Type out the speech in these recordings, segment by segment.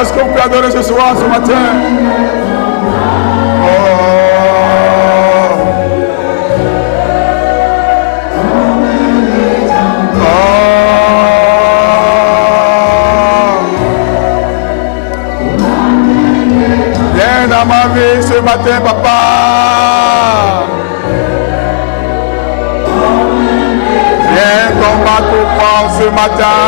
Est-ce qu'on peut adorer ce soir, ce matin? Viens dans ma vie ce matin, papa. Viens combattre pour ce matin.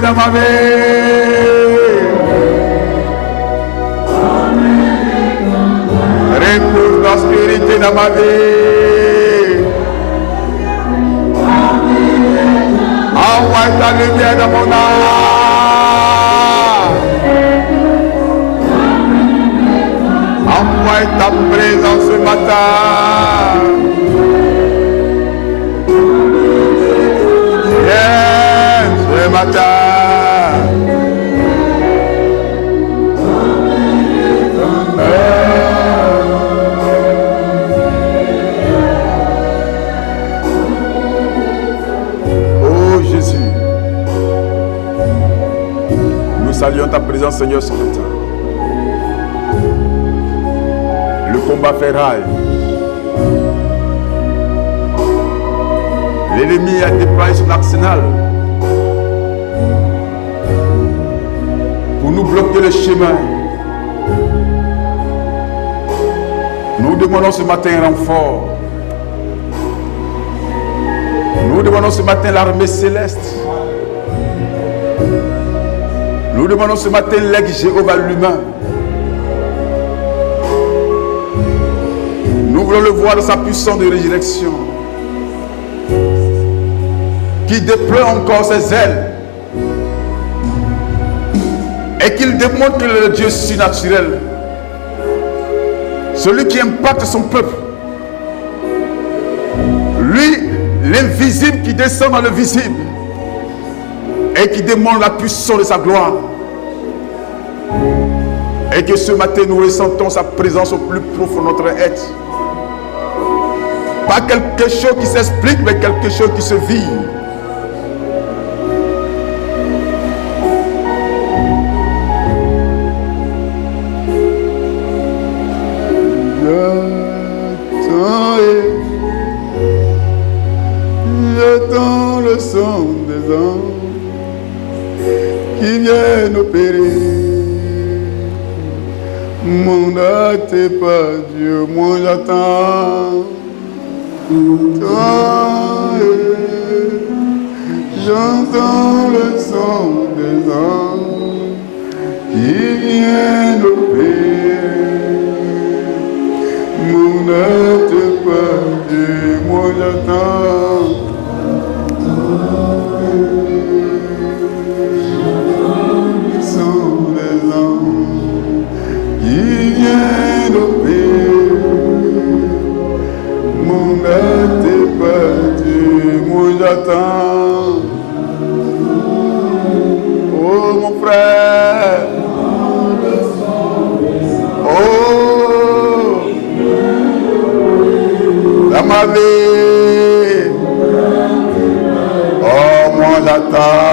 Dans ma vie, retrouve l'aspérité dans ma vie, envoie ta lumière dans mon âme, envoie ta présence ce matin. Viens ce matin. Saluons ta présence, Seigneur, ce matin. Le combat fait raille. L'ennemi a déployé son arsenal pour nous bloquer le chemin. Nous demandons ce matin un renfort. Nous demandons ce matin l'armée céleste. Nous demandons ce matin l'aide Jéhovah l'humain. Nous voulons le voir dans sa puissance de résurrection, qui déploie encore ses ailes et qu'il démontre qu'il est le Dieu surnaturel, celui qui impacte son peuple. Lui, l'invisible qui descend dans le visible et qui démontre la puissance de sa gloire. Et que ce matin nous ressentons sa présence au plus profond de notre être. Pas quelque chose qui s'explique, mais quelque chose qui se vit. J'attends le son des anges qui viennent opérer. Mon acte est pas Dieu, moi j'attends. J'entends le son des anges qui viennent opérer. Mon acte est pas Dieu, moi j'attends. Le son des anges qui viennent opérer. Mon acte est parti, moi j'attends. Oh mon frère, oh, dans ma vie, oh moi j'attends.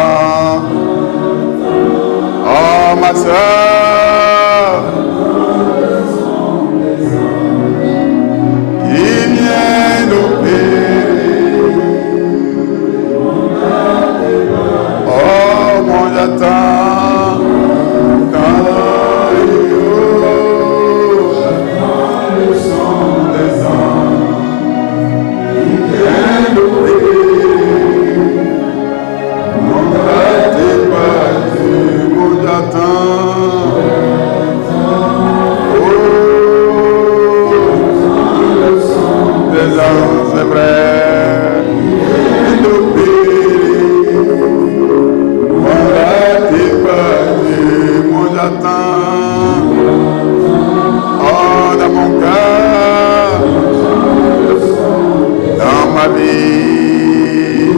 vie.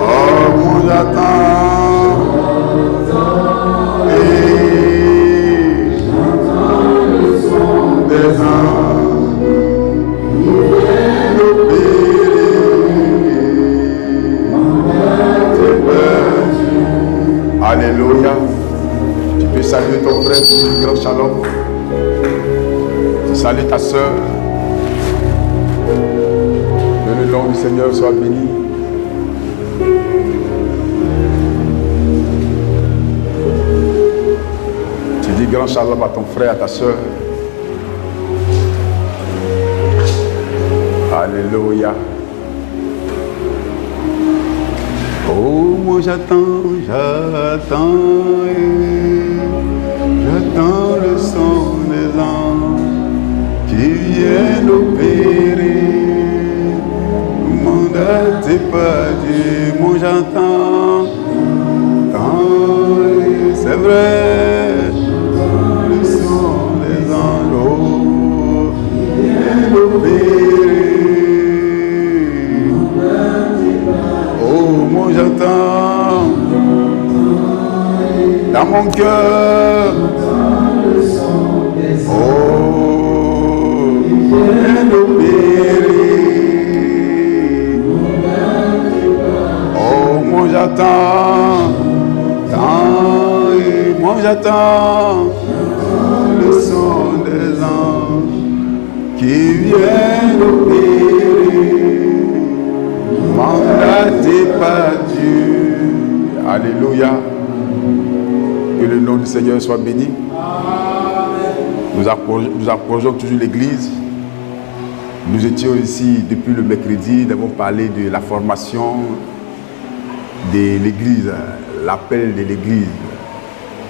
Oh, mon j'attends. J'entends le son des anges qui viennent opérer. Alléluia. Tu peux saluer ton frère pour le grand shalom. Tu salues ta soeur. Que le nom du Seigneur soit béni. Tu dis grand shalom à ton frère, à ta soeur. Alléluia. Oh, moi j'attends le son des anges qui viennent opérer. Le mandat n'est pas Dieu, moi j'attends, c'est vrai, le son des anges qui viennent opérer. Oh, moi j'attends dans mon cœur. Oh, viens opérer. Oh, moi j'attends, moi j'attends le son des anges qui viennent opérer. Mandaté par Dieu. Alléluia. Que le nom du Seigneur soit béni. Nous approchons toujours l'église. Nous étions ici depuis le mercredi. Nous avons parlé de la formation de l'église, l'appel de l'église.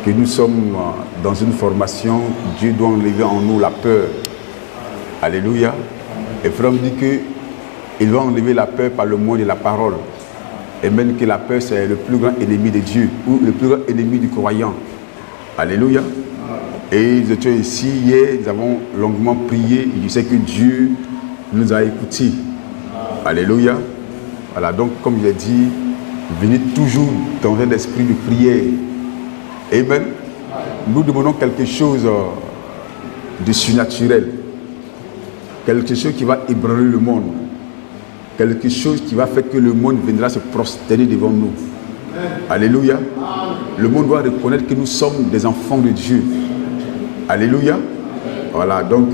Que nous sommes dans une formation. Dieu doit enlever en nous la peur. Alléluia. Et frère me dit que il va enlever la peur par le moyen de la parole. Et même que la peur, c'est le plus grand ennemi de Dieu, ou le plus grand ennemi du croyant. Alléluia. Et nous étions ici hier, nous avons longuement prié, et je sais que Dieu nous a écoutés. Alléluia. Voilà, donc comme je l'ai dit, venez toujours dans un esprit de prière. Amen. Nous demandons quelque chose de surnaturel. Quelque chose qui va ébranler le monde. Quelque chose qui va faire que le monde viendra se prosterner devant nous. Alléluia. Le monde doit reconnaître que nous sommes des enfants de Dieu. Alléluia. Voilà, donc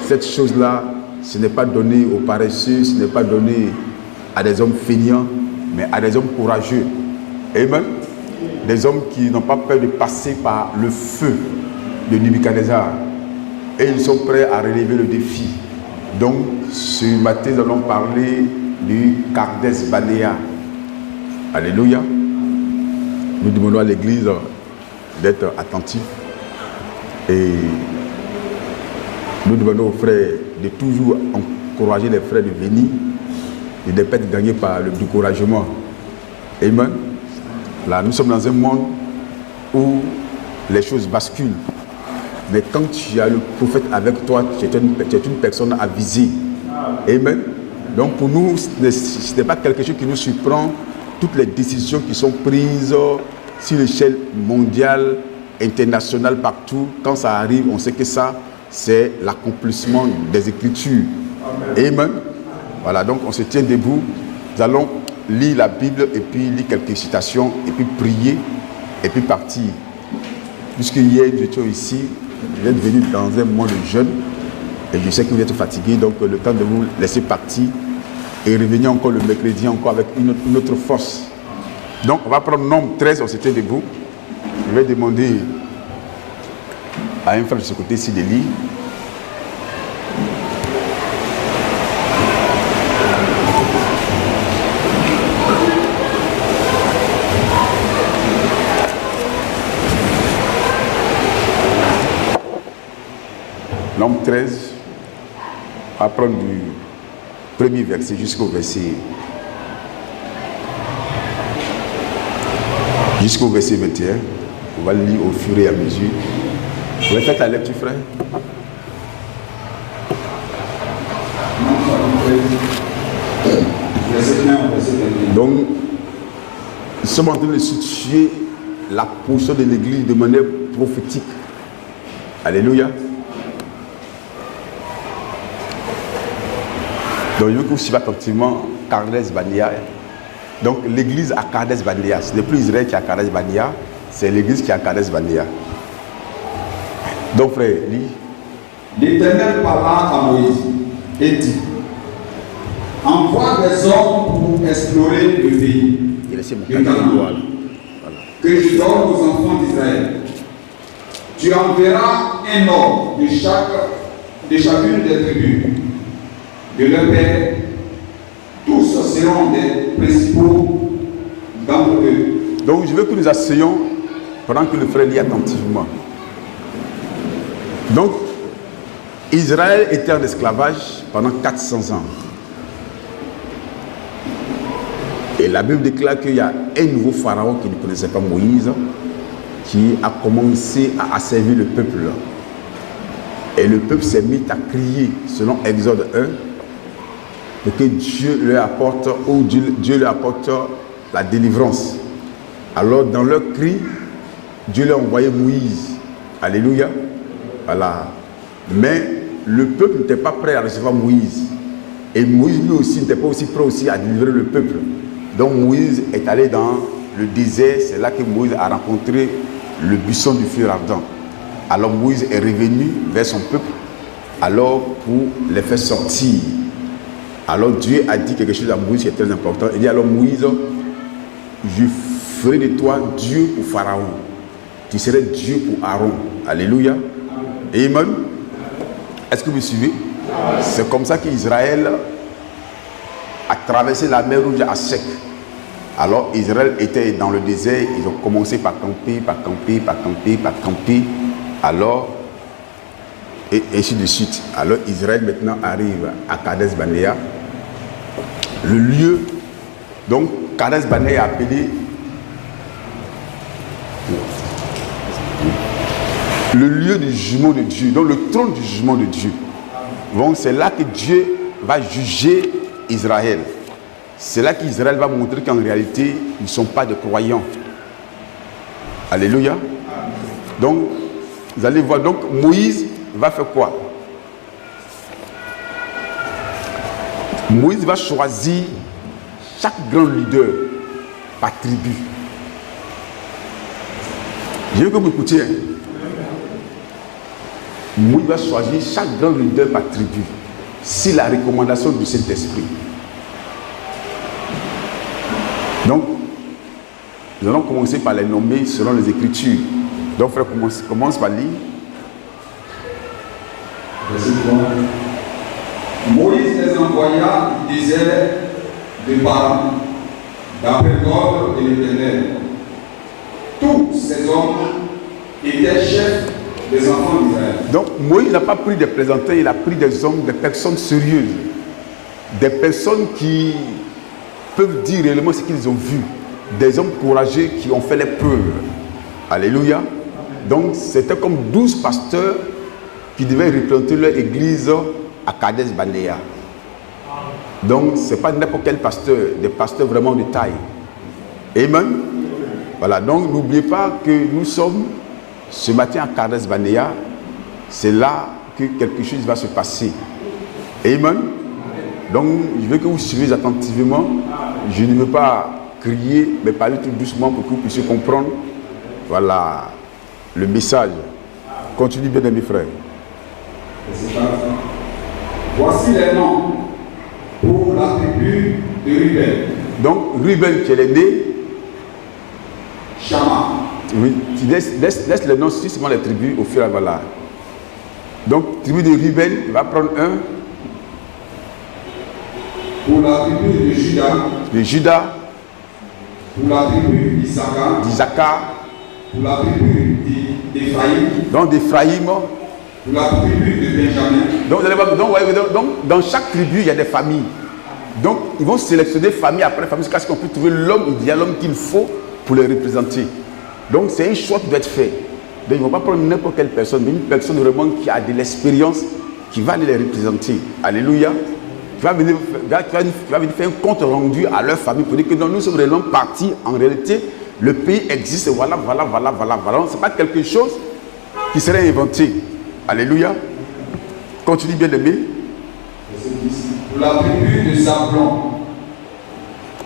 cette chose-là, ce n'est pas donné aux paresseux, ce n'est pas donné à des hommes feignants, mais à des hommes courageux. Amen. Des hommes qui n'ont pas peur de passer par le feu de Nebuchadnezzar. Et ils sont prêts à relever le défi. Donc, ce matin, nous allons parler du Kardès Barnea. Alléluia. Nous demandons à l'église d'être attentifs. Et nous demandons aux frères de toujours encourager les frères de venir et de ne pas être gagnés par le découragement. Amen. Là, nous sommes dans un monde où les choses basculent. Mais quand tu as le prophète avec toi, tu es une personne avisée. Amen. Donc pour nous, ce n'est pas quelque chose qui nous surprend. Toutes les décisions qui sont prises sur l'échelle mondiale, internationale, partout, quand ça arrive, on sait que ça, c'est l'accomplissement des Écritures. Amen. Voilà, donc on se tient debout. Nous allons lire la Bible et puis lire quelques citations et puis prier et puis partir. Puisque hier, nous étions ici, vous êtes venus dans un mois de jeûne et je sais que vous êtes fatigués, donc le temps de vous laisser partir et revenir encore le mercredi encore avec une autre force. Donc on va prendre Nombre 13, on se tient debout. Je vais demander à un frère de ce côté-ci de lire. Nombre 13, on va prendre du premier verset jusqu'au verset 21. On va le lire au fur et à mesure. Vous avez fait la lecture, frère? Donc, nous sommes en train de situer la position de l'Église de manière prophétique. Alléluia. Donc, je veux que vous suivez attentivement Kades Barnea. Donc, l'Église à Kades Barnea. Ce n'est plus Israël qui est à Kades Barnea, c'est l'Église qui est à Kades Barnea. Donc, frère, lis. L'Éternel parla à Moïse et dit: envoie des hommes pour explorer le pays que je donne aux enfants d'Israël. Tu enverras un homme de chacune des tribus de leur père. Tous seront des principaux d'entre eux. Donc je veux que nous asseyions pendant que le frère lit attentivement. Donc, Israël était en esclavage pendant 400 ans. Et la Bible déclare qu'il y a un nouveau pharaon qui ne connaissait pas Moïse, qui a commencé à asservir le peuple. Et le peuple s'est mis à crier, selon Exode 1, pour que Dieu leur apporte, ou Dieu leur apporte la délivrance. Alors, dans leur cri, Dieu leur a envoyé Moïse. Alléluia. Voilà. Mais le peuple n'était pas prêt à recevoir Moïse. Et Moïse lui aussi n'était pas aussi prêt aussi à délivrer le peuple. Donc Moïse est allé dans le désert. C'est là que Moïse a rencontré le buisson du feu ardent. Alors Moïse est revenu vers son peuple, alors pour les faire sortir. Alors Dieu a dit quelque chose à Moïse qui est très important. Il dit: alors Moïse, je ferai de toi Dieu pour Pharaon. Tu serais Dieu pour Aaron. Alléluia. Amen. Est-ce que vous me suivez? C'est comme ça qu'Israël a traversé la mer Rouge à sec. Alors Israël était dans le désert, ils ont commencé par camper, par camper, par camper, par camper. Alors, et ainsi de suite. Alors Israël maintenant arrive à Kades Barnea. Le lieu, donc Kades Barnea est appelé le lieu du jugement de Dieu, donc le trône du jugement de Dieu. Donc c'est là que Dieu va juger Israël. C'est là qu'Israël va montrer qu'en réalité, ils ne sont pas des croyants. Alléluia. Donc, vous allez voir, donc Moïse va faire quoi? Moïse va choisir chaque grand leader par tribu. Je veux que vous écoutiez. Moïse va choisir chaque grand leader par tribu. C'est la recommandation du Saint-Esprit. Donc, nous allons commencer par les nommer selon les Écritures. Donc, frère, commence par lire. Moïse les envoya du désert de Paran, d'après l'ordre de l'Éternel. Tous ces hommes étaient chefs des enfants d'Israël. Donc, Moïse n'a pas pris des plaisantins, il a pris des hommes, des personnes sérieuses. Des personnes qui peuvent dire réellement ce qu'ils ont vu. Des hommes courageux qui ont fait les preuves. Alléluia. Donc, c'était comme 12 pasteurs qui devaient représenter leur église à Kades Barnea. Donc, ce n'est pas n'importe quel pasteur, des pasteurs vraiment de taille. Amen. Voilà, donc n'oubliez pas que nous sommes ce matin à Kades Barnea. C'est là que quelque chose va se passer. Amen. Donc, je veux que vous suiviez attentivement. Je ne veux pas crier, mais parler tout doucement pour que vous puissiez comprendre. Voilà le message. Continue bien, mes frères. Voici les noms pour la tribu de Ruben. Donc, Ruben qui est né. Shama. Oui, tu laisse les noms justement les tribus au fur et à mesure. Donc, tribu de Ruben, il va prendre un. Pour la tribu de Juda. De Juda. Pour la tribu d'Isaacar. Pour la tribu d'Éphraïm. Donc d'Éphraïm. Pour la tribu de Benjamin. Donc, dans chaque tribu, il y a des familles. Donc, ils vont sélectionner famille après famille jusqu'à ce qu'on puisse trouver l'homme idéal, l'homme qu'il faut pour les représenter. Donc, c'est un choix qui doit être fait. Donc, ils ne vont pas prendre n'importe quelle personne, mais une personne vraiment qui a de l'expérience, qui va aller les représenter. Alléluia. tu vas venir faire un compte rendu à leur famille pour dire que non, nous sommes réellement partis. En réalité, le pays existe. Voilà. Ce n'est pas quelque chose qui serait inventé. Alléluia. Continue bien aimé. Pour la tribu de Zabulon,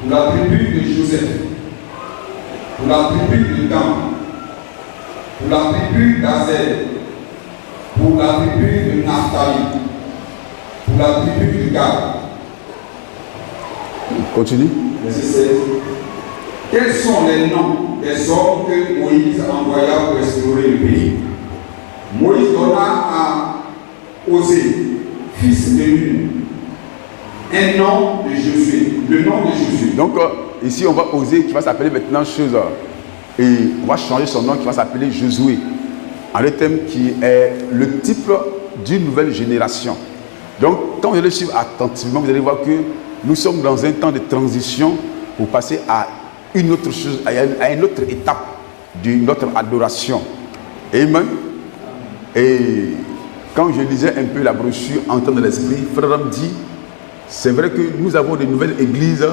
pour la tribu de Joseph, pour la tribu de Dan, pour la tribu d'Azer, pour la tribu de Naphtali, pour la tribu de Gad. Continue. Verset 16. Quels sont les noms des hommes que Moïse envoya pour explorer le pays? Moïse donna à Osée, fils de Nun, un nom de Josué, le nom de Josué. Donc ici on va oser qui va s'appeler maintenant chose et on va changer son nom qui va s'appeler Josué. En le thème qui est le type d'une nouvelle génération. Donc quand vous allez suivre attentivement, vous allez voir que nous sommes dans un temps de transition pour passer à une autre chose, à une autre étape de notre adoration. Amen. Et quand je lisais un peu la brochure en temps de l'esprit, Frère Ram dit, c'est vrai que nous avons de nouvelles églises,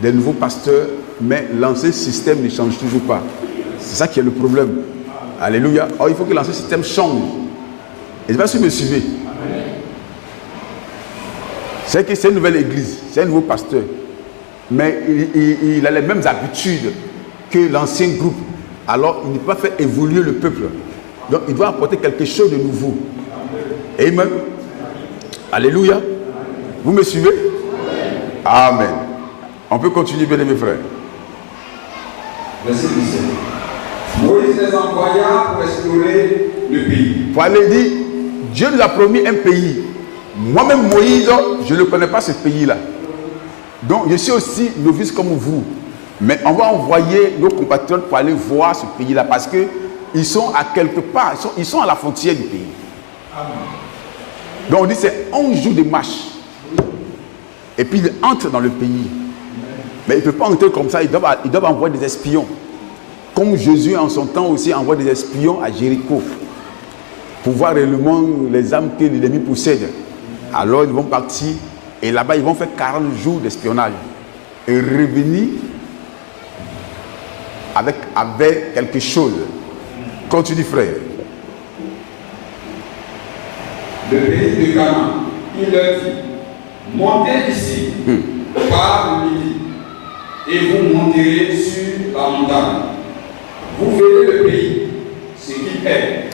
des nouveaux pasteurs, mais l'ancien système ne change toujours pas. C'est ça qui est le problème. Alléluia. Or, il faut que l'ancien système change. Et je ne sais pas si vous me suivez. C'est que c'est une nouvelle église, c'est un nouveau pasteur. Mais il a les mêmes habitudes que l'ancien groupe. Alors, il ne peut pas faire évoluer le peuple. Donc, il doit apporter quelque chose de nouveau. Amen. Alléluia. Vous me suivez? Amen. On peut continuer, bien mes frères. Verset 17. Moïse les envoya pour explorer le pays. Pour aller dire, Dieu nous a promis un pays. Moi-même, Moïse, je ne connais pas ce pays-là. Donc, je suis aussi novice comme vous. Mais on va envoyer nos compatriotes pour aller voir ce pays-là parce qu'ils sont à quelque part, ils sont à la frontière du pays. Donc, on dit c'est 11 jours de marche. Et puis, ils entrent dans le pays. Mais ils ne peuvent pas entrer comme ça, ils doivent envoyer des espions. Comme Jésus, en son temps aussi, envoie des espions à Jéricho pour voir réellement les âmes que l'ennemi possède. Alors, ils vont partir et là-bas, ils vont faire 40 jours d'espionnage et revenir avec quelque chose. Continue, frère. Le pays de Canaan, il leur dit, montez ici par le midi et vous monterez sur la montagne. Vous verrez le pays, ce qu'il est,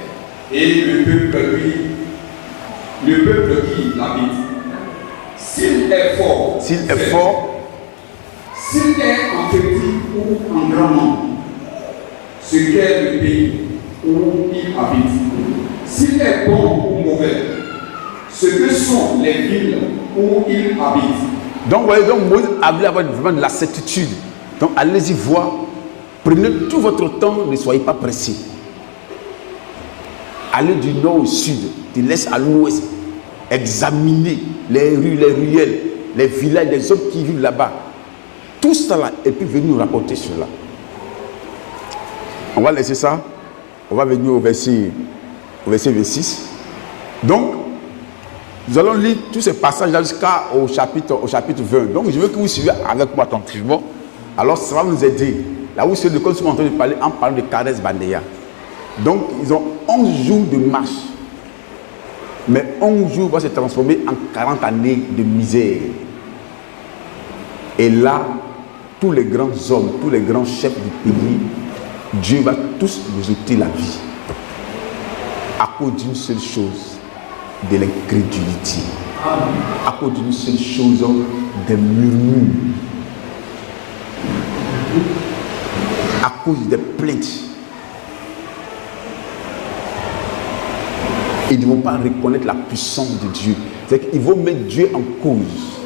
et le peuple qui l'habite. S'il est fort, s'il est en petit ou en grand nombre, ce qu'est le pays où il habite. S'il est bon ou mauvais, ce que sont les villes où il habite. Donc, vous voyez, Moïse a voulu avoir vraiment de la certitude. Donc, allez-y voir. Prenez tout votre temps, ne soyez pas pressés. Allez du nord au sud, de l'est à l'ouest. Examinez les rues, les ruelles, les villages, les hommes qui vivent là-bas. Tout ça là, et puis venez nous rapporter cela. On va laisser ça. On va venir au verset 26. Donc, nous allons lire tous ces passages-là jusqu'au chapitre 20. Donc, je veux que vous suiviez avec moi attentivement. Alors, ça va nous aider. Là où c'est de quoi nous sommes en train de parler en parlant de Kades Barnea. Donc, ils ont 11 jours de marche. Mais 11 jours vont se transformer en 40 années de misère. Et là, tous les grands hommes, tous les grands chefs du pays, Dieu va tous vous ôter la vie. À cause d'une seule chose, de l'incrédulité. À cause d'une seule chose, des murmures. À cause des plaintes. Ils ne vont pas reconnaître la puissance de Dieu. C'est qu'ils vont mettre Dieu en cause.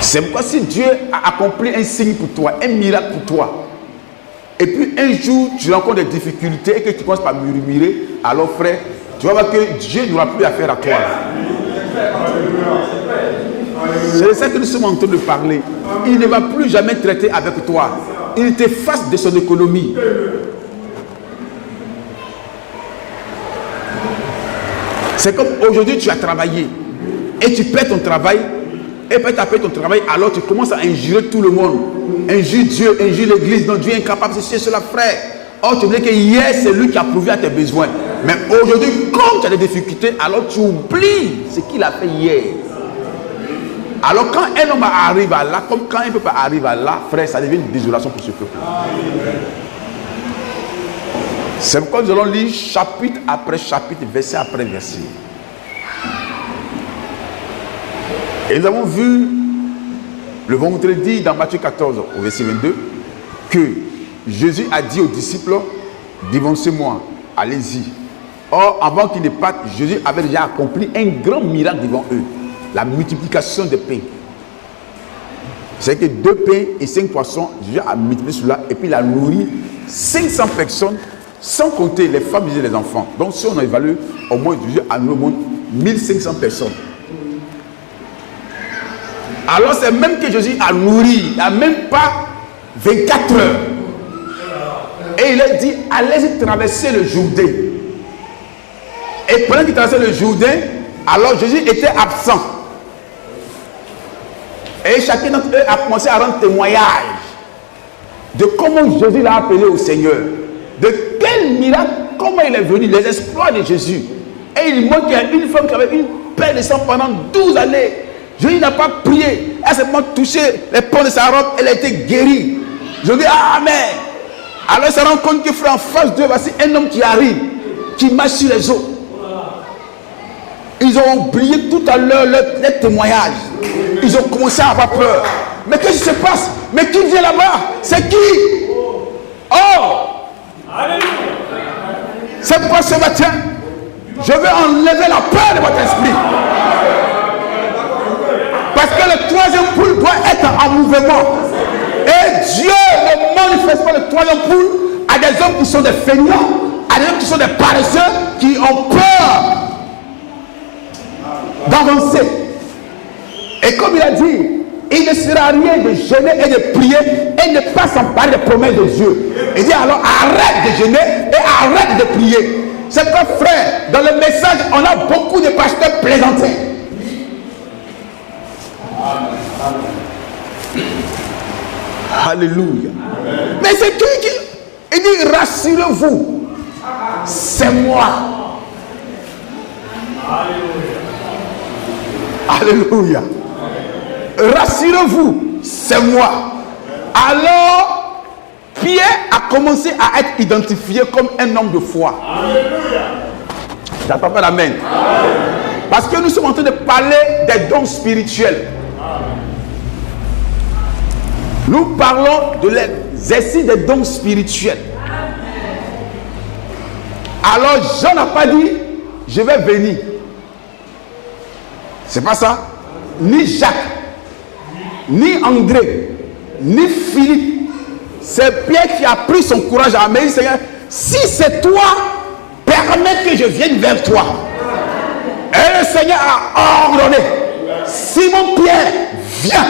C'est pourquoi si Dieu a accompli un signe pour toi, un miracle pour toi, et puis un jour tu rencontres des difficultés et que tu commences par murmurer, alors frère, tu vas voir que Dieu n'aura plus affaire à toi. C'est de ça que nous sommes en train de parler. Il ne va plus jamais traiter avec toi. Il t'efface de son économie. C'est comme aujourd'hui tu as travaillé et tu perds ton travail et peut-être après ton travail, alors tu commences à injurer tout le monde. Injure Dieu, injure l'église. Non, Dieu est incapable de ceci sur la frère. Or tu dis que hier c'est lui qui a pourvu à tes besoins. Mais aujourd'hui, comme tu as des difficultés, alors tu oublies ce qu'il a fait hier. Alors quand un homme arrive à là, comme quand un peuple arrive à là, frère, ça devient une désolation pour ce peuple. C'est pourquoi nous allons lire chapitre après chapitre, verset après verset. Et nous avons vu le vendredi dans Matthieu 14 au verset 22 que Jésus a dit aux disciples, dévancez-moi, allez-y. Or, avant qu'ils ne partent, Jésus avait déjà accompli un grand miracle devant eux, la multiplication des pains. C'est que 2 pains et 5 poissons, Jésus a multiplié cela et puis il a nourri 500 personnes, sans compter les femmes et les enfants. Donc si on évalue, au moins Jésus a nourri au moins 1500 personnes. Alors c'est même que Jésus a nourri, il n'y a même pas 24 heures. Et il a dit, allez-y traverser le Jourdain. Et pendant qu'il traversait le Jourdain, alors Jésus était absent. Et chacun d'entre eux a commencé à rendre témoignage de comment Jésus l'a appelé au Seigneur. De quel miracle, comment il est venu, les exploits de Jésus. Et il montre qu'il y a une femme qui avait une plaie de sang pendant 12 années. Jésus n'a pas prié, elle a simplement touché les pans de sa robe, elle a été guérie. Je dis Amen. Alors il se rend compte qu'il frère en face d'eux, voici un homme qui arrive, qui marche sur les eaux. Ils ont oublié tout à l'heure leur témoignage. Ils ont commencé à avoir peur. Mais qu'est-ce qui se passe? Mais qui vient là-bas? C'est qui? Oh! C'est pourquoi ce matin, je veux enlever la peur de votre esprit. Parce que le troisième poule doit être en mouvement. Et Dieu ne manifeste pas le troisième poule à des hommes qui sont des feignants, à des hommes qui sont des paresseux, qui ont peur d'avancer. Et comme il a dit, il ne sera rien de jeûner et de prier et ne pas s'emparer des promesses de Dieu. Il dit alors arrête de jeûner et arrête de prier. C'est que frère, dans le message, on a beaucoup de pasteurs plaisantés. Alléluia. Mais c'est qui? Il dit rassurez-vous, c'est moi. Alléluia. Rassurez-vous, c'est moi. Alors, Pierre a commencé à être identifié comme un homme de foi. J'attends pas l'amen. Parce que nous sommes en train de parler des dons spirituels. Nous parlons de l'exercice des dons spirituels. Alors Jean n'a pas dit je vais venir. C'est pas ça. Ni Jacques, ni André, ni Philippe. C'est Pierre qui a pris son courage à dire Seigneur, si c'est toi, permets que je vienne vers toi. Et le Seigneur a ordonné. Simon-Pierre, viens.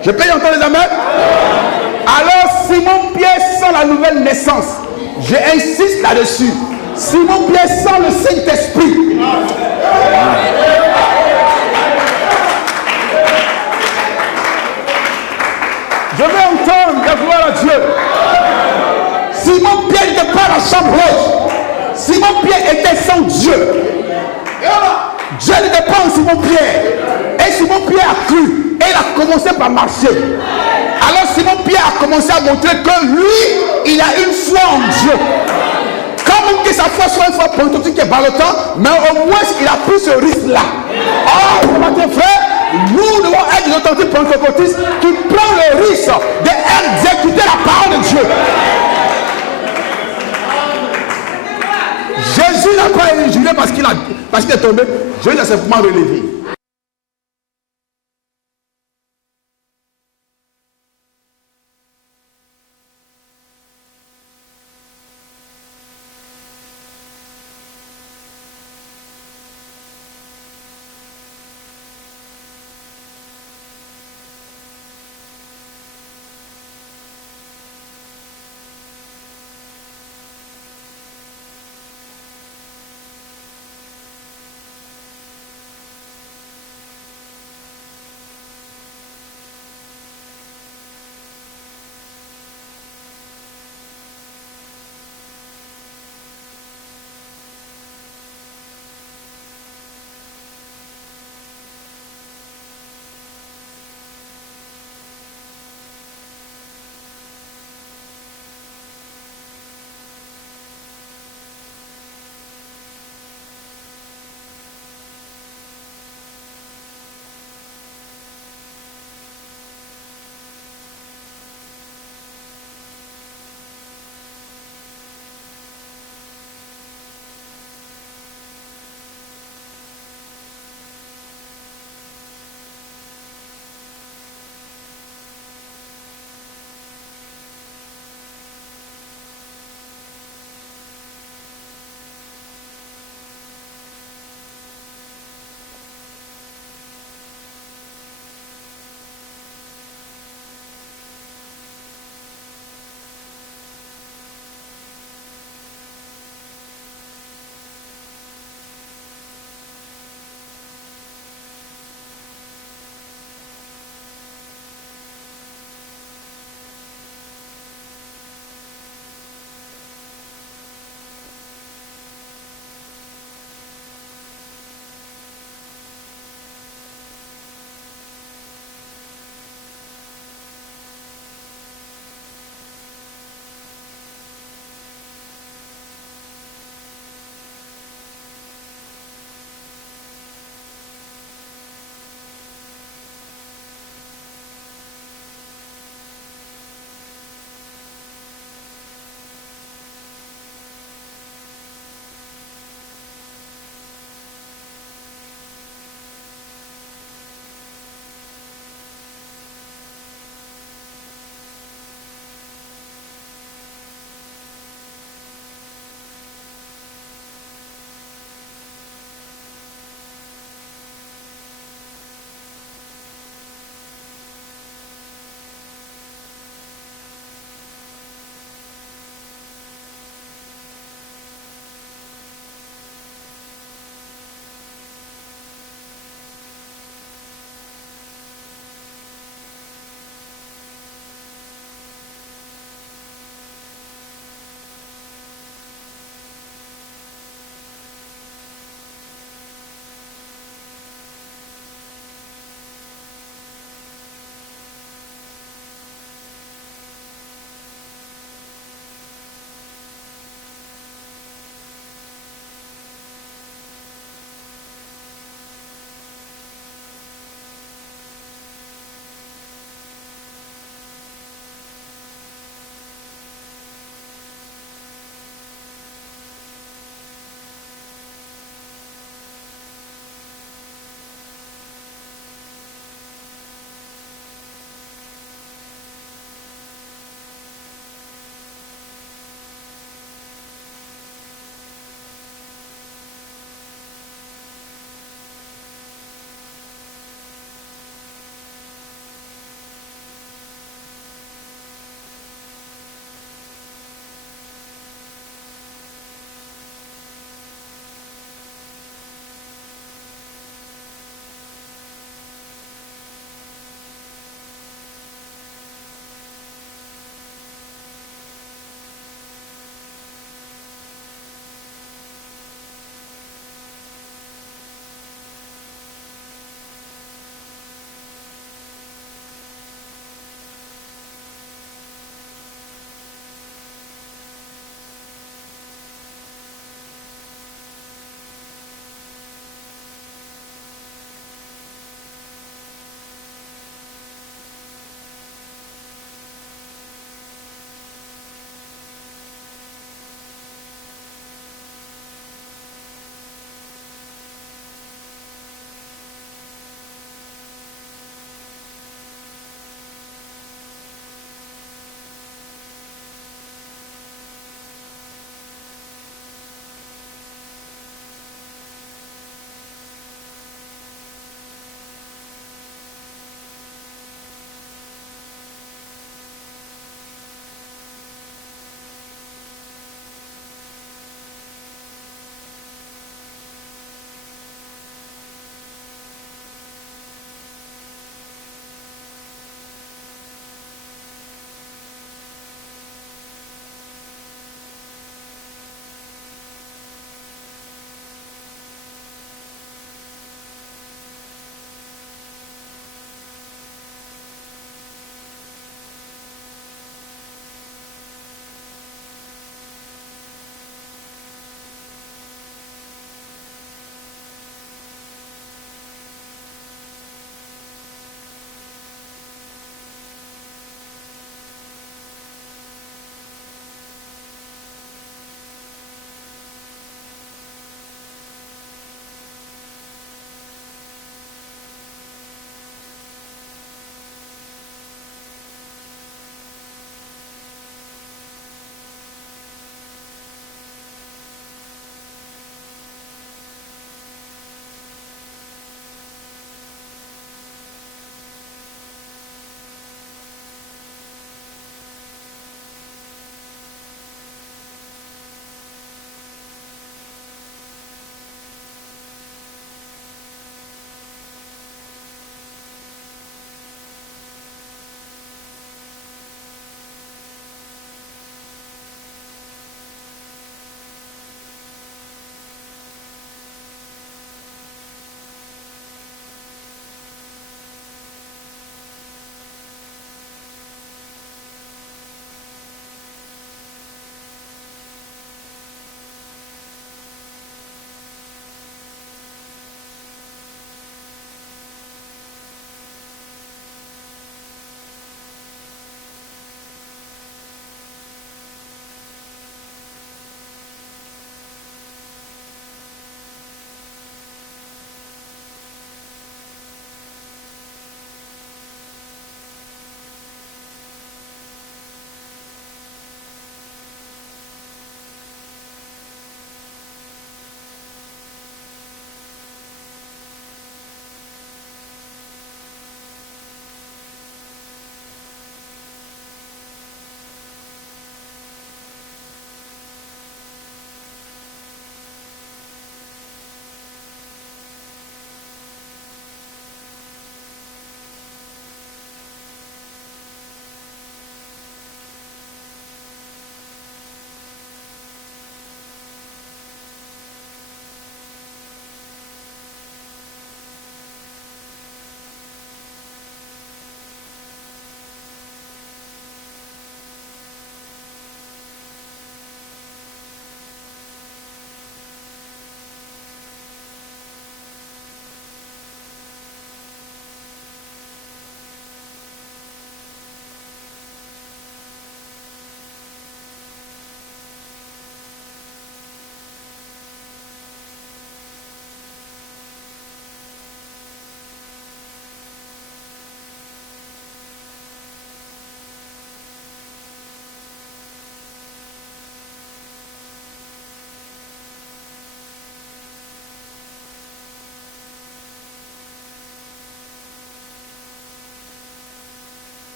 Je peux y entendre les amens? Alors Simon-Pierre sent la nouvelle naissance. J'insiste là-dessus. Simon-Pierre sent le Saint-Esprit. Je veux entendre la gloire à Dieu. Simon-Pierre n'était pas à la chambre rose. Simon-Pierre était sans Dieu. Dieu n'était pas en Simon-Pierre. Et Simon-Pierre a cru. Et il a commencé par marcher. Alors Simon-Pierre a commencé à montrer que lui, il a une foi en Dieu. Comme que sa foi soit une foi pentecôtiste qui est ballottant, mais au moins il a pris ce risque-là. Oh, mon frère, nous devons être des authentiques pentecôtistes qui prennent le risque d'exécuter la parole de Dieu. Jésus n'a pas été jugé parce qu'il est tombé. Jésus a simplement relevé.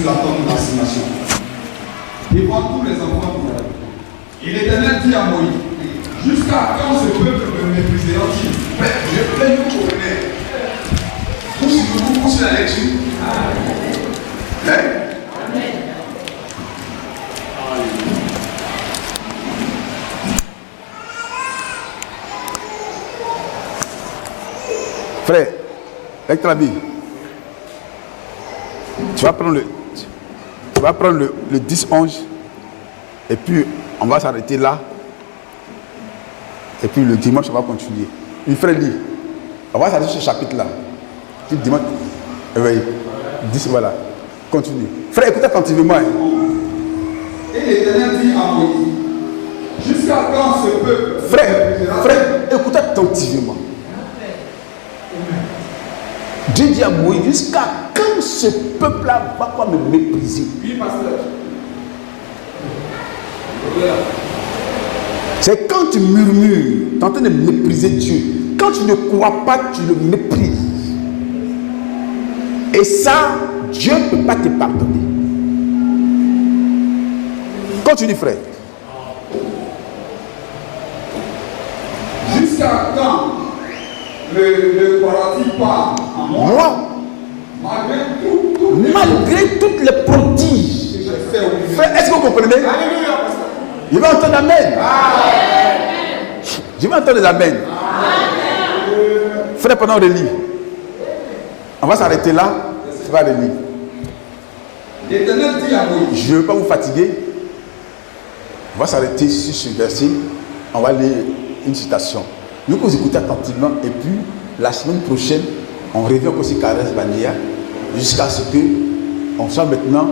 sur la tente d'assignation, devant tous les enfants d'Israël. Et l'Éternel dit à Moïse, jusqu'à quand ce peuple me méprisera-t-il? Je plains vous pour venir. Vous suivez-vous sur la lecture? Amen. Frère, avec ta vie, tu vas prendre le 10-11 et puis on va s'arrêter là. Et puis le dimanche, on va continuer. Il frère lit. On va s'arrêter sur ce chapitre-là. Puis le dimanche, oui, 10, voilà. Continue. Frère, écoutez attentivement. Et l'Éternel dit à Moïse, jusqu'à quand ce peuple? Frère, écoutez attentivement. Dieu dit à Moïse, jusqu'à quand ce peuple-là va pas me mépriser? Oui, pasteur. C'est quand tu murmures, tu es en train de mépriser Dieu. Quand tu ne crois pas, tu le méprises. Et ça, Dieu ne peut pas te pardonner. Continue, frère. Jusqu'à quand le croira-t-il pas en moi? Malgré toutes les prodiges que j'ai fait au milieu. Frère, est-ce que vous comprenez? Alléluia, pasteur. Je vais entendre Amen. Je vais entendre les Amen. Frère, pendant on relit. On va s'arrêter là. Tu vas relire. L'Éternel dit à Moïse. Je ne veux pas vous fatiguer. On va s'arrêter sur ce verset. On va lire une citation. Nous vous écoutez attentivement et puis la semaine prochaine, on revient encore sur Carès Bandia jusqu'à ce que on soit maintenant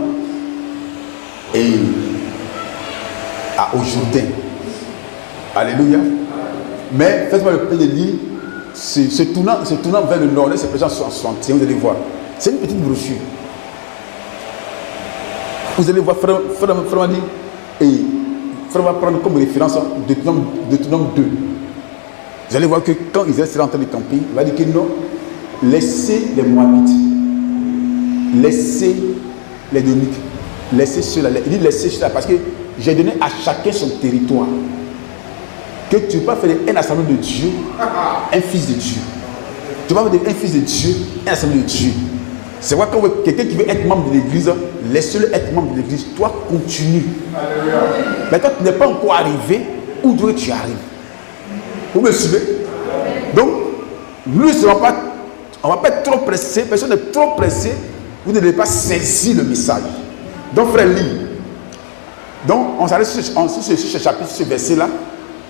au Jourdain. Alléluia. Mais faites-moi le plaisir de lire se tournant vers le nord, c'est présent 61, vous allez voir. C'est une petite brochure. Vous allez voir, frère dit, et frère va prendre comme référence Deutéronome 2. Vous allez voir que quand Israël sera en train de camper, il va dire que non, laissez les Moabites, laissez les Donites, laissez ceux-là. Il dit laissez ceux-là parce que j'ai donné à chacun son territoire. Que tu ne peux pas faire un assemblée de Dieu, un fils de Dieu. Tu vas faire un fils de Dieu, un assemblée de Dieu. C'est vrai que quelqu'un qui veut être membre de l'église, laisse-le être membre de l'église. Toi, continue. Mais quand tu n'es pas encore arrivé, où dois tu arrives? Vous me suivez? Donc, nous ne serons pas, on ne va pas être trop pressé. Personne n'est trop pressé. Vous ne devez pas saisir le message. Donc, frère, lis. Donc, on s'arrête sur ce chapitre, sur ce verset-là.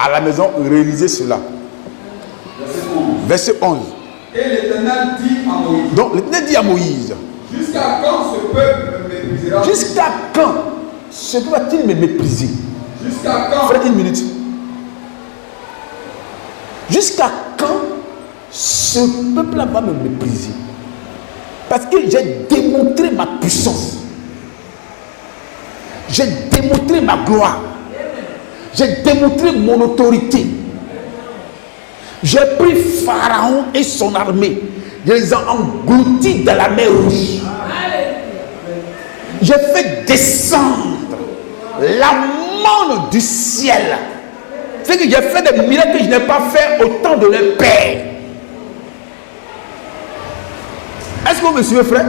À la maison, réalisez cela. Verset 11. Et l'Éternel dit à Moïse. Donc, l'Éternel dit à Moïse. Jusqu'à quand ce peuple me méprisera? Jusqu'à quand ce peuple va-t-il me mépriser? Jusqu'à quand? Frère, une minute. Jusqu'à quand ce peuple-là va me mépriser? Parce que j'ai démontré ma puissance. J'ai démontré ma gloire. J'ai démontré mon autorité. J'ai pris Pharaon et son armée. Je les ai engloutis dans la mer Rouge. J'ai fait descendre la manne du ciel. C'est que j'ai fait des miracles que je n'ai pas fait au temps de leur père. Est-ce que vous me suivez, frère?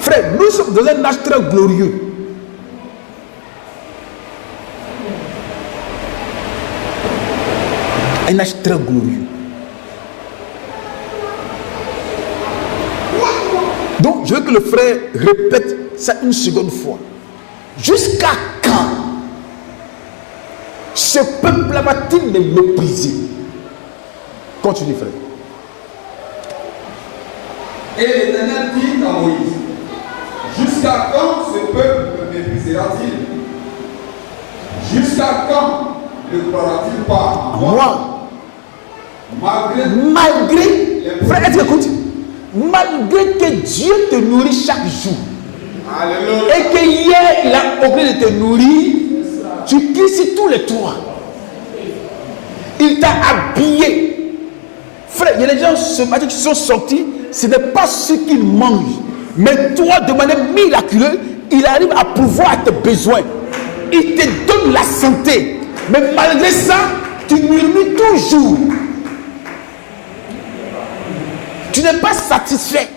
Frère, nous sommes dans un âge très glorieux. Un âge très glorieux. Donc, je veux que le frère répète ça une seconde fois. Jusqu'à quand ce peuple va-t-il me mépriser? Continue, frère. Et l'Éternel dit à Moïse. Jusqu'à quand ce peuple me méprisera-t-il? Jusqu'à quand ne croira-t-il pas en moi? Malgré frère, est-ce que écoute, malgré que Dieu te nourrit chaque jour. Alléluia. Et que hier il a oublié de te nourrir, tu cries sur tous les toits. Il t'a habillé. Frère, il y a des gens ce matin qui sont sortis ce n'est pas ce qu'il mange. Mais toi, de manière miraculeuse, il arrive à pourvoir à tes besoins. Il te donne la santé. Mais malgré ça, tu murmures toujours. Tu n'es pas satisfait.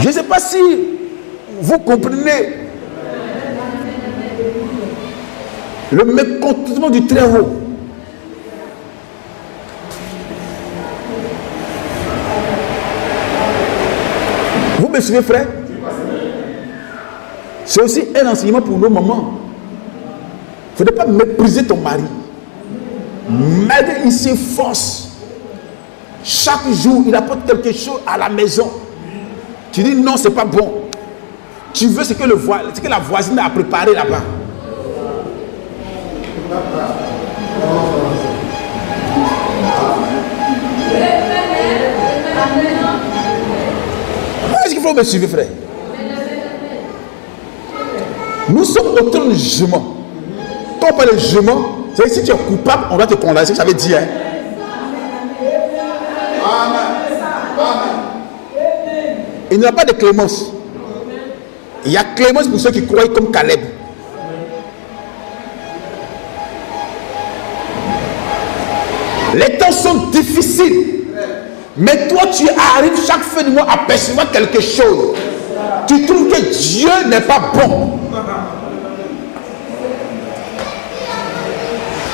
Je ne sais pas si vous comprenez le mécontentement du très haut. Vous me suivez, frère? C'est aussi un enseignement pour nos mamans. Il ne faut pas mépriser ton mari. Malgré il s'efforce. Chaque jour, il apporte quelque chose à la maison. Tu dis non, c'est pas bon. Tu veux ce que la voisine a préparé là-bas. Est-ce qu'il faut me suivre, frère? Nous sommes au trône du jugement. Quand on parle de jugement, c'est que si tu es coupable, on va te condamner. C'est ce que ça veut dire. Il n'y a pas de clémence. Il y a clémence pour ceux qui croient comme Caleb. Les temps sont difficiles. Mais toi, tu arrives chaque fin du mois à percevoir quelque chose. Tu trouves que Dieu n'est pas bon.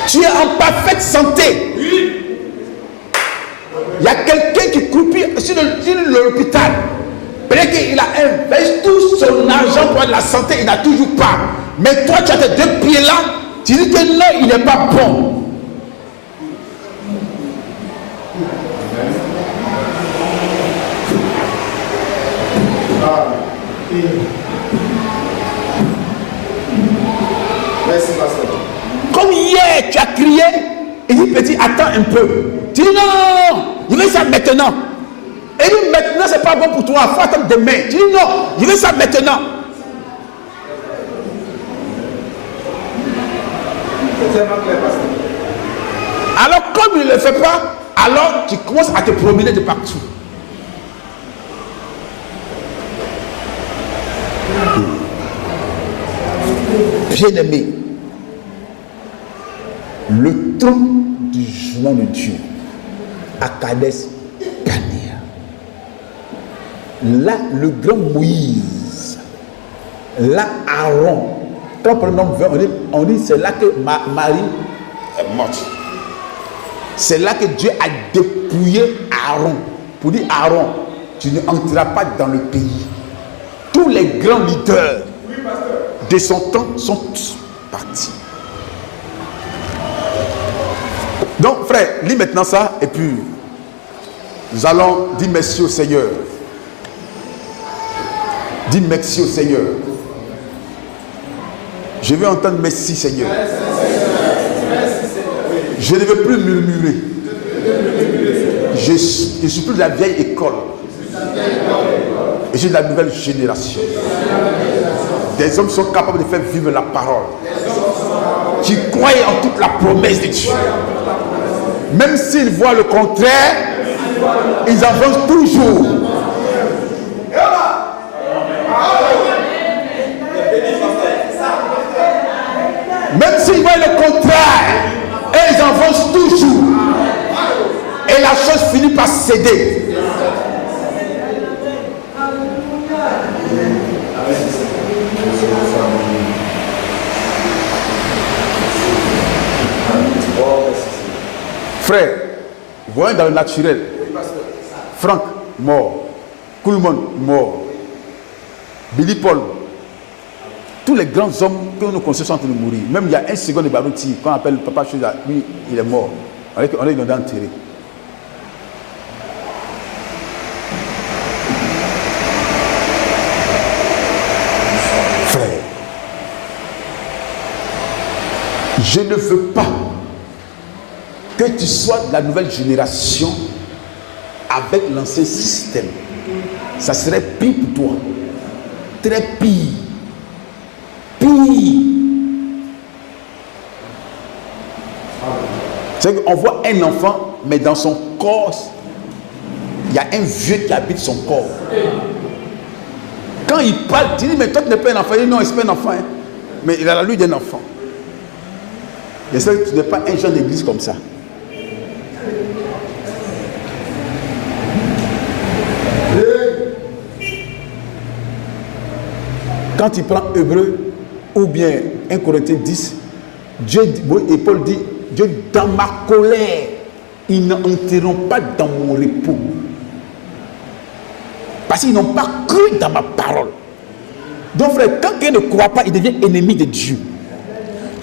Tu es en parfaite santé. Il y a quelqu'un qui croupit sur l'hôpital. Peut-être qu'il a investi tout son argent pour la santé, il n'a toujours pas. Mais toi, tu as tes deux pieds là, tu dis que non, il n'est pas bon. Merci, pasteur. Comme hier, tu as crié, il dit petit, attends un peu. Tu dis non, je veux ça maintenant. Et il dit maintenant, c'est pas bon pour toi, il faut attendre demain. Tu dis non, je veux ça maintenant. Alors, comme il ne le fait pas, alors tu commences à te promener de partout. Bien-aimé, le trône du jugement de Dieu à Kadès Barnéa. Là, le grand Moïse, là, Aaron, quand on on dit c'est là que Marie est morte. C'est là que Dieu a dépouillé Aaron pour dire Aaron, tu ne entreras pas dans le pays. Tous les grands leaders de son temps sont tous partis. Donc, frère, lis maintenant ça et puis nous allons dire merci au Seigneur. Dis merci au Seigneur. Je veux entendre merci, Seigneur. Je ne veux plus murmurer. Je suis plus de la vieille école. Et je suis de la nouvelle génération. Des hommes sont capables de faire vivre la parole. Qui croient en toute la promesse de Dieu. Même s'ils voient le contraire, ils avancent toujours. Même s'ils voient le contraire, et ils avancent toujours. Et la chose finit par céder. Frère, voyons dans le naturel. Franck, mort. Coolman, mort. Billy Paul. Tous les grands hommes que nous connaissons sont en train de mourir. Même il y a un second de Barouti, qu'on appelle Papa Chouza, lui, il est mort. On est enterré. Frère, je ne veux pas que tu sois de la nouvelle génération avec l'ancien système. Ça serait pire pour toi. Très pire. Pire. C'est qu'on voit un enfant, mais dans son corps, il y a un vieux qui habite son corps. Quand il parle, il dit, mais toi tu n'es pas un enfant. Il dit, non, il n'est pas un enfant. Hein. Mais il a la lui d'un enfant. Et ça, tu n'es pas un jeune d'église comme ça. Quand il prend Hébreu ou bien 1 Corinthiens 10, Dieu, et Paul dit, Dieu, dans ma colère, ils n'entreront pas dans mon repos. Parce qu'ils n'ont pas cru dans ma parole. Donc frère, quand quelqu'un ne croit pas, il devient ennemi de Dieu.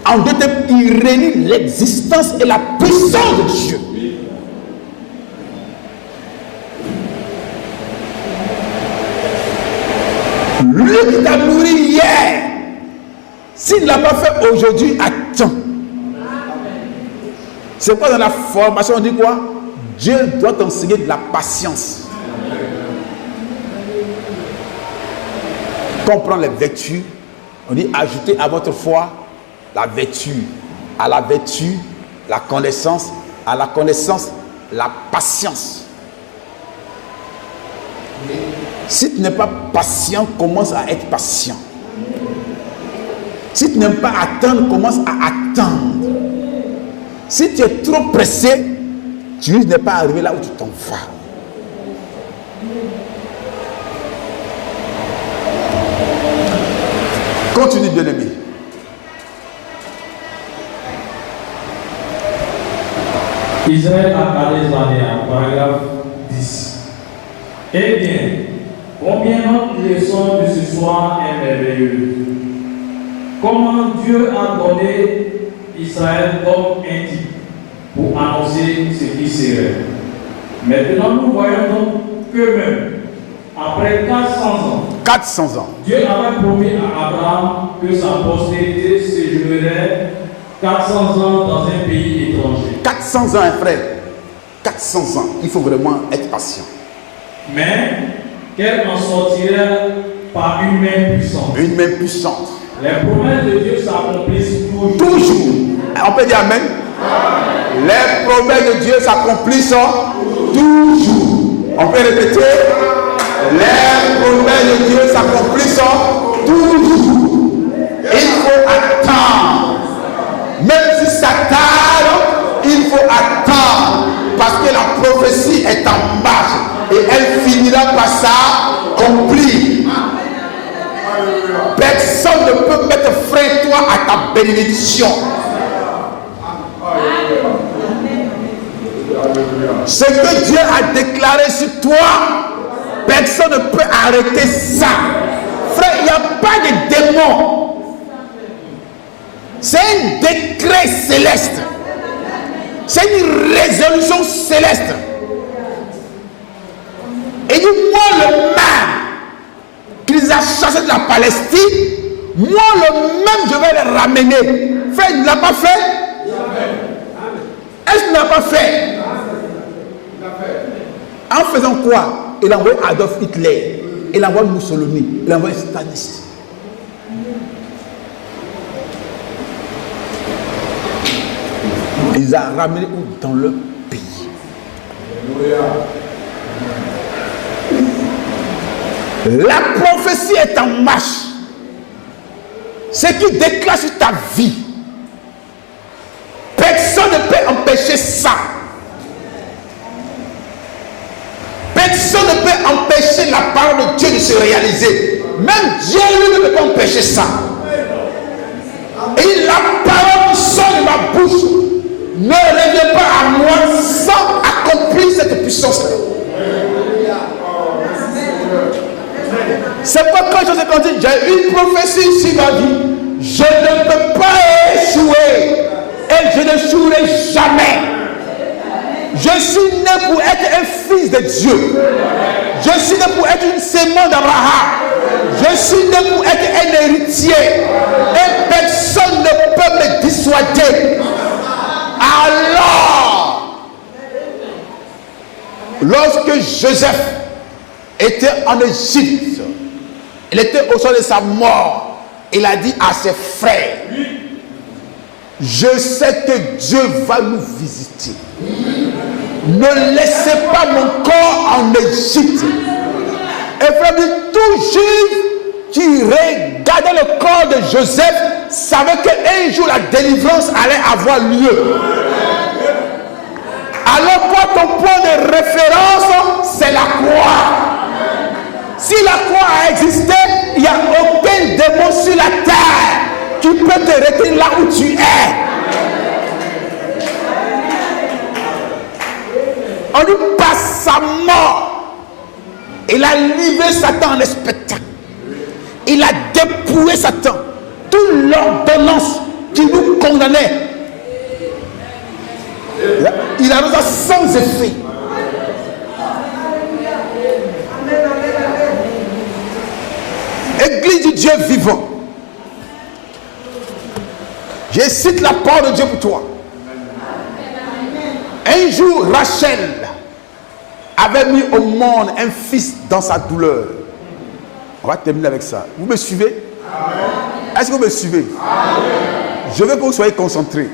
En deux termes, il renie l'existence et la puissance de Dieu. Lui qui t'a nourri hier, s'il ne l'a pas fait aujourd'hui, attends. C'est quoi dans la formation, on dit quoi? Dieu doit t'enseigner de la patience. Comprendre les vertus, on dit ajoutez à votre foi la vertu, à la vertu la connaissance, à la connaissance la patience. Si tu n'es pas patient, commence à être patient. Si tu n'aimes pas attendre, commence à attendre. Si tu es trop pressé, tu n'es pas arrivé là où tu t'en vas. Continue, bien-aimé. Israël a Kadès-Barnéa, paragraphe 10. Eh bien, combien notre leçon de ce soir est merveilleuse. Comment Dieu a donné Israël comme un type pour annoncer ce qui serait. Maintenant, nous voyons donc que même après 400 ans, Dieu avait promis à Abraham que sa postérité séjournerait 400 ans dans un pays étranger. 400 ans, frère. 400 ans. Il faut vraiment être patient. Mais qu'elle en sortirait par une main puissante. Une main puissante. Les promesses de Dieu s'accomplissent toujours. Toujours. On peut dire amen. Les promesses de Dieu s'accomplissent toujours. On peut répéter. Les promesses de Dieu s'accomplissent toujours. Il faut attendre. Même si ça tarde, il faut attendre. Parce que la prophétie est en marche. Et elle finira par s'accomplir. Personne ne peut mettre frein toi à ta bénédiction. Ce que Dieu a déclaré sur toi, personne ne peut arrêter ça. Frère, il n'y a pas de démon. C'est un décret céleste. C'est une résolution céleste. Et dit, moi le même qu'ils a chassé de la Palestine, moi le même je vais les ramener. Frère, il ne l'a pas fait. Est-ce qu'il ne l'a pas fait? En faisant quoi? Il a envoyé Adolf Hitler, il a envoyé Mussolini, il a envoyé Stanislas. Il les a ramenés dans leur pays. La prophétie est en marche. Ce qui déclare sur ta vie, personne ne peut empêcher ça. Personne ne peut empêcher la parole de Dieu de se réaliser. Même Dieu lui ne peut pas empêcher ça. Et la parole qui sort de ma bouche ne revient pas à moi sans accomplir cette puissance-là. C'est pas quand je dis j'ai une prophétie sur ma vie, je ne peux pas échouer et je n'échouerai jamais. Je suis né pour être un fils de Dieu. Je suis né pour être une sémence d'Abraham. Je suis né pour être un héritier. Et personne ne peut me dissuader. Alors, lorsque Joseph était en Égypte, il était au sol de sa mort. Il a dit à ses frères, Je sais que Dieu va nous visiter. Ne laissez pas mon corps en Égypte. Et frère, tout juif qui regardait le corps de Joseph savait qu'un jour la délivrance allait avoir lieu. Alors quoi, ton point de référence, c'est la croix. Si la croix a existé, il n'y a aucun démon sur la terre qui peut te retenir là où tu es. On dit par sa mort, il a livré Satan en spectacle. Il a dépouillé Satan. Toute l'ordonnance qui nous condamnait, il a rendu sans effet. Église du Dieu vivant. Je cite la parole de Dieu pour toi. Un jour, Rachel avait mis au monde un fils dans sa douleur. On va terminer avec ça. Vous me suivez? Est-ce que vous me suivez? Je veux que vous soyez concentrés.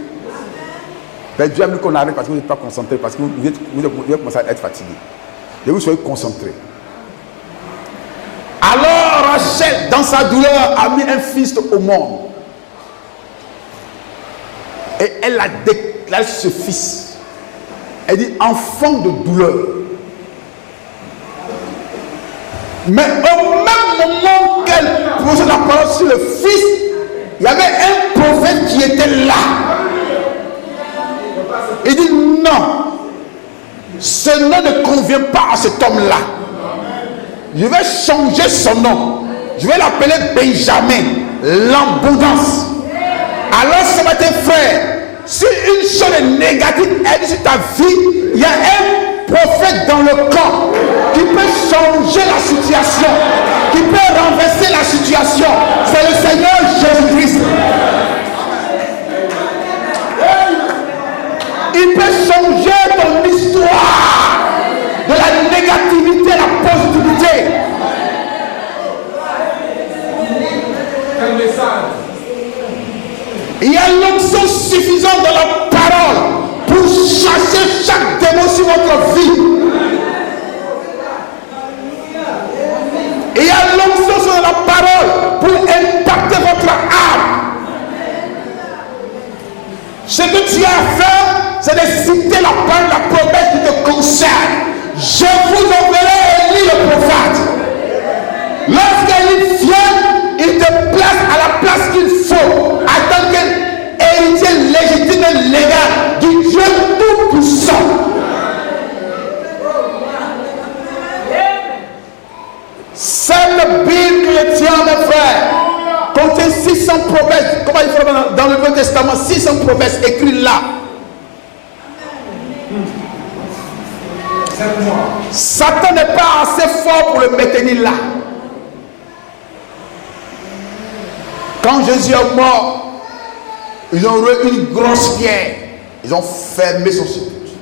Ben, Dieu a voulu qu'on arrête parce que vous n'êtes pas concentrés, parce que vous commencez à être fatigués. Et que vous soyez concentrés. Alors Rachel, dans sa douleur, a mis un fils au monde. Et elle a déclaré ce fils. Elle dit enfant de douleur. Mais au même moment qu'elle posait la parole sur le fils, il y avait un prophète qui était là. Il dit non, ce nom ne convient pas à cet homme-là. Je vais changer son nom. Je vais l'appeler Benjamin, l'abondance. Alors ce matin, frère, si une chose négative est sur ta vie, il y a un prophète dans le camp qui peut changer la situation, qui peut renverser la situation. C'est le Seigneur Jésus-Christ. Il peut changer ton histoire de la négativité à la positivité. Quel message? Il y a l'onction suffisante dans la parole pour chasser chaque démon sur votre vie. Il y a l'onction sur la parole pour impacter votre âme. Ce que tu as à faire, c'est de citer la parole, la promesse qui te concerne. Je vous enverrai Élie le prophète. Lorsqu'Élie vient, il te place à la place qu'il faut, en tant qu'héritier légitime et légal du Dieu Tout-Puissant. Cette Bible chrétienne, mes frères, contient 600 promesses. Comment il faut dans le Nouveau Testament, 600 promesses écrites là. Satan n'est pas assez fort pour le maintenir là. Quand Jésus est mort, ils ont roulé une grosse pierre. Ils ont fermé son sépulcre.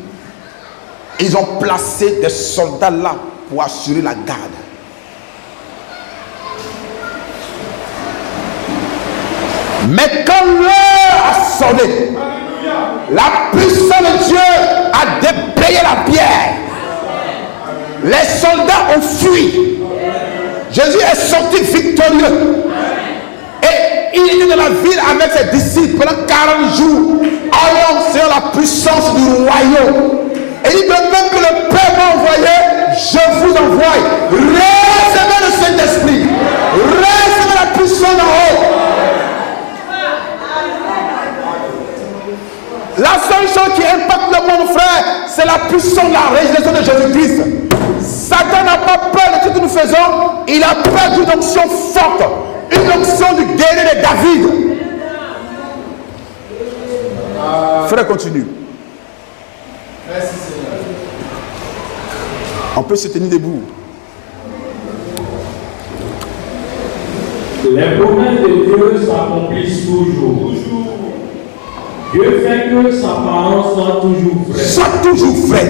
Ils ont placé des soldats là pour assurer la garde. Mais quand l'heure a sonné, la puissance de Dieu a déblayé la pierre. Les soldats ont fui. Jésus est sorti victorieux. Et il était dans la ville avec ses disciples pendant 40 jours, allant sur la puissance du royaume. Et il dit même que le Père m'a envoyé, je vous envoie. Recevez le Saint-Esprit. Recevez la puissance d'en haut. La seule chose qui impacte le monde, frère, c'est la puissance de la résurrection de Jésus-Christ. Satan n'a pas peur de ce que nous faisons. Il a peur d'une onction forte. Une onction du guerrier de David. Frère, continue. Merci Seigneur. On peut se tenir debout. Les promesses de Dieu s'accomplissent toujours. Dieu fait que sa parole soit toujours vraie. Soit toujours vrai.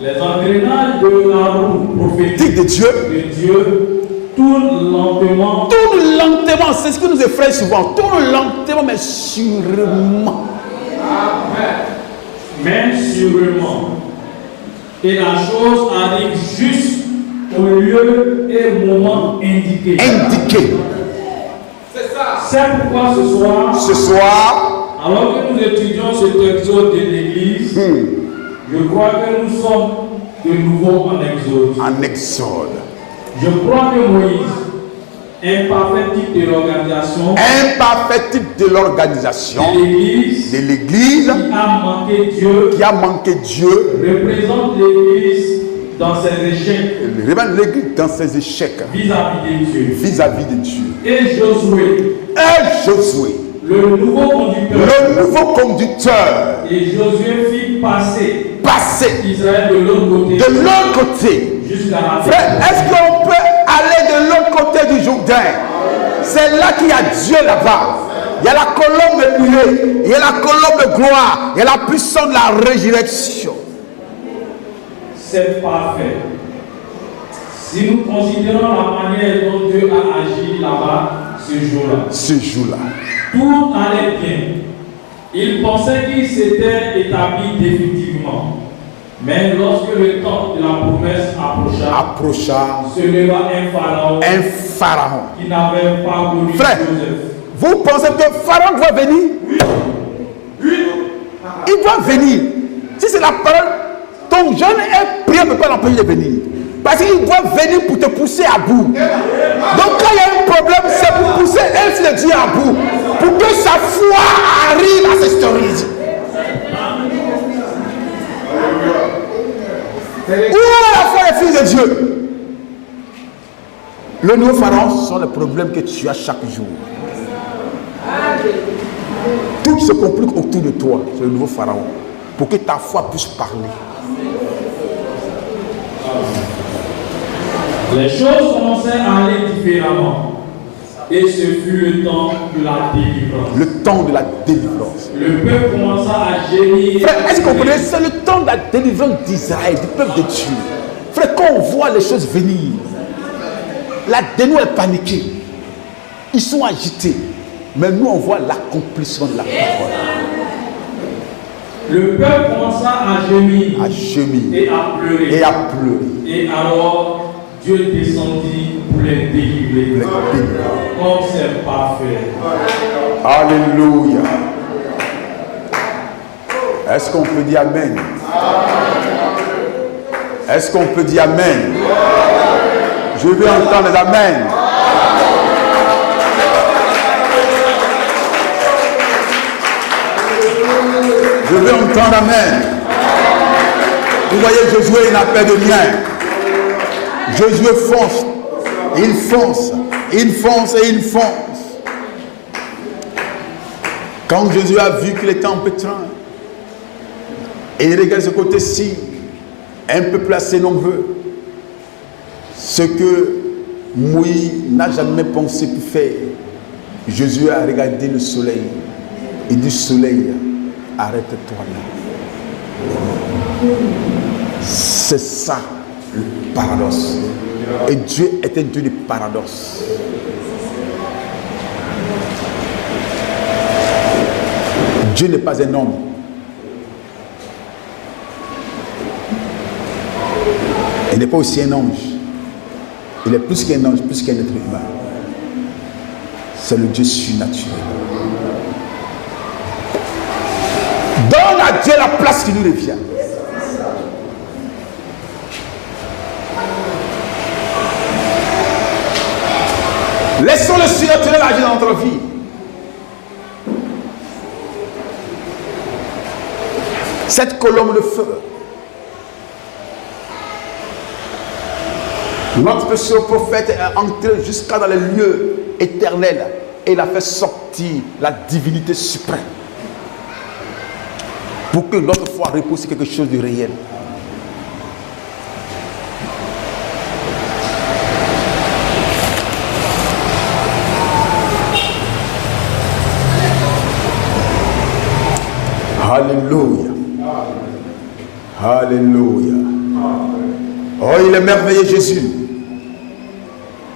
Les engrenages de la roue prophétique de Dieu tourne lentement, Tourne lentement, c'est ce qui nous effraie souvent. Tourne lentement, mais sûrement. mais sûrement. Et la chose arrive juste au lieu et au moment indiqué. Indiqué. C'est pourquoi Ce soir, alors que nous étudions cet exode de l'Église, je crois que nous sommes de nouveau en exode. en Exode. Je crois que Moïse, imparfait type de l'organisation Imparfait type de l'organisation de de l'Église qui a manqué Dieu, qui a manqué Dieu, représente l'Église dans ses échecs révèle l'Église dans ses échecs vis-à-vis de Dieu. vis-à-vis de Dieu. Et Josué, Et Josué, le nouveau conducteur, le nouveau conducteur, et Josué fit passer passé Israël de l'autre côté jusqu'à la Frère, terre. est-ce qu'on peut aller de l'autre côté du Jourdain? C'est là qu'il y a Dieu là-bas. Il y a la colombe de nuée, il y a la colombe de gloire, il y a la puissance de la résurrection. C'est parfait. Si nous considérons la manière dont Dieu a agi là-bas ce jour-là, Ce jour-là, tout allait bien. Il pensait qu'il s'était établi définitivement. Mais lorsque le temps de la promesse approcha, se leva un pharaon. qui n'avait pas connu Frère, Joseph. vous pensez que Pharaon doit venir? Il doit venir. Si c'est la parole, ton jeune est prié ne peut pas l'empêcher de venir. Parce qu'il doit venir pour te pousser à bout. Donc quand il y a un problème, c'est pour pousser un fils de Dieu à bout. Pour que sa foi arrive à s'extérioriser. Où est la foi des fils de Dieu? Le nouveau pharaon, ce sont les problèmes que tu as chaque jour. Tout se complique autour de toi, c'est le nouveau pharaon. Pour que ta foi puisse parler. Les choses commençaient à aller différemment. Et ce fut le temps de la délivrance. Le temps de la délivrance. Le peuple commença à gémir. Frère, est-ce que vous comprenez? C'est le temps de la délivrance d'Israël, du peuple de Dieu. Frère, quand on voit les choses venir, la dénou est paniquée. Ils sont agités. Mais nous, on voit l'accomplissement de la parole. Le peuple commença à gémir. À gémir. Et à pleurer. Et à pleurer. Et alors, Dieu descendit pour les délivrer. Comme c'est parfait. Alléluia. Est-ce qu'on peut dire Amen? Est-ce qu'on peut dire Amen? Je veux entendre les Amen. Je veux entendre Amen. Vous voyez, Josué, il n'a pas de rien. Josué fonce. Il fonce. Il fonce et il fonce. Quand Josué a vu qu'il était en pétrin, et il regarde ce côté-ci, un peuple assez nombreux, ce que Moïse n'a jamais pensé pour faire, Josué a regardé le soleil et dit: soleil, arrête-toi là. C'est ça le paradoxe. Et Dieu est un Dieu de paradoxe. Dieu n'est pas un homme. Il n'est pas aussi un ange. Il est plus qu'un ange, plus qu'un être humain. C'est le Dieu surnaturel. Donne à Dieu la place qui nous revient. Laissons le surnaturel agir dans notre vie. Cette colombe de feu, notre précieux prophète est entré jusqu'à dans les lieux éternels et il a fait sortir la divinité suprême pour que notre foi repose sur quelque chose de réel. Alléluia. Alléluia. Oh, il est merveilleux, Jésus.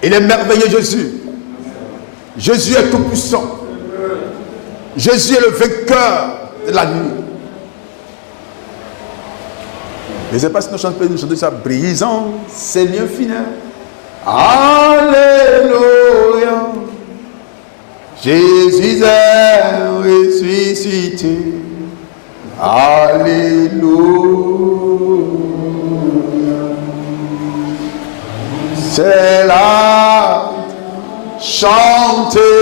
Il est merveilleux, Jésus. Jésus est tout puissant. Jésus est le vainqueur de la nuit. Je ne sais pas si nous chantons ça. Brisant ses liens finaux. Alléluia. Jésus est ressuscité. Alléluia. C'est là chanter